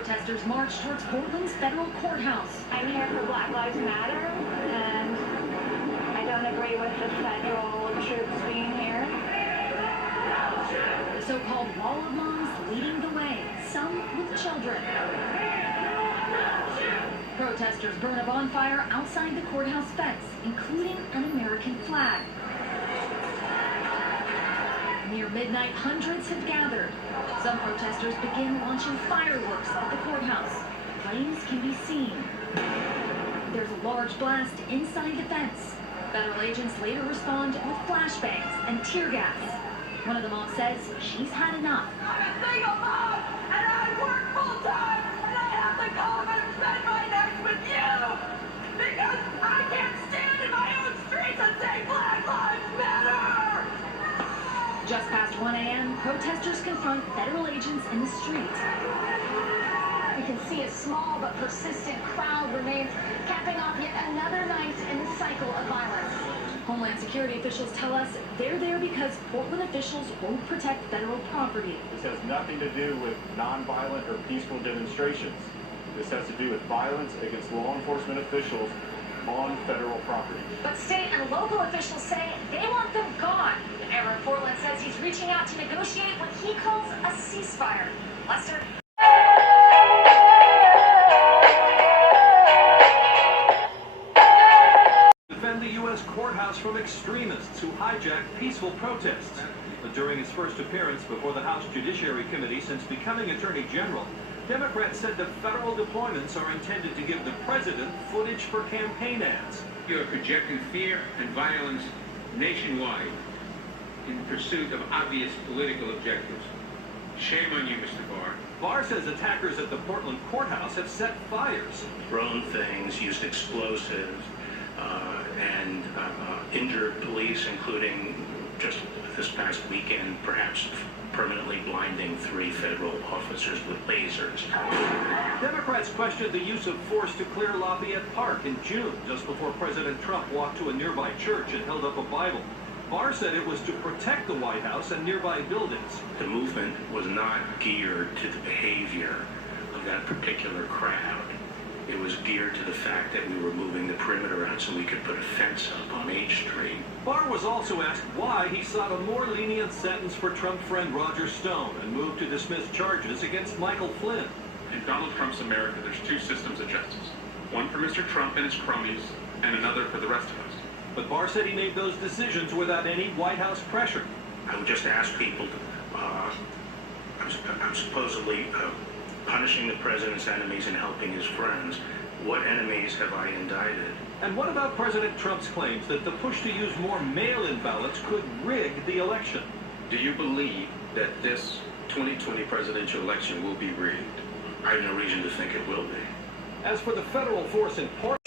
Protesters marched towards Portland's federal courthouse. I'm here for Black Lives Matter, and I don't agree with the federal troops being here. The so-called wall of moms leading the way, some with children. Protesters burn a bonfire outside the courthouse fence, including an American flag. Near midnight, hundreds have gathered. Some protesters begin launching fireworks at the courthouse. Flames can be seen. There's a large blast inside the fence. Federal agents later respond with flashbangs and tear gas. One of the moms says she's had enough. I'm a single mom, and I work full-time, and I have to come and spend my nights with you because I can't stand in my own streets and say Black Lives Matter! Just past 1 a.m., protesters confront federal agents in the street. You can see a small but persistent crowd remains, capping off yet another night in the cycle of violence. Homeland Security officials tell us they're there because Portland officials won't protect federal property. This has nothing to do with nonviolent or peaceful demonstrations. This has to do with violence against law enforcement officials on federal property. But state and local officials say they want them gone. The mayor of Portland says he's reaching out to negotiate what he calls a ceasefire. Lester? Defend the U.S. courthouse from extremists who hijacked peaceful protests. But during his first appearance before the House Judiciary Committee since becoming Attorney General, Democrats said the federal deployments are intended to give the president footage for campaign ads. You are projecting fear and violence nationwide in pursuit of obvious political objectives. Shame on you, Mr. Barr. Barr says attackers at the Portland courthouse have set fires. Thrown things, used explosives, and injured police, including just this past weekend, perhaps permanently blinding 3 federal officers with lasers. Democrats questioned the use of force to clear Lafayette Park in June, just before President Trump walked to a nearby church and held up a Bible. Barr said it was to protect the White House and nearby buildings. The movement was not geared to the behavior of that particular crowd. It was geared to the fact that we were moving the perimeter out so we could put a fence up on H Street. Barr was also asked why he sought a more lenient sentence for Trump friend Roger Stone and moved to dismiss charges against Michael Flynn. In Donald Trump's America, there's 2 systems of justice. One for Mr. Trump and his cronies, and another for the rest of us. But Barr said he made those decisions without any White House pressure. I would just ask people to, I'm supposedly punishing the president's enemies and helping his friends. What enemies have I indicted? And what about President Trump's claims that the push to use more mail-in ballots could rig the election? Do you believe that this 2020 presidential election will be rigged? I have no reason to think it will be. As for the federal force in Portland,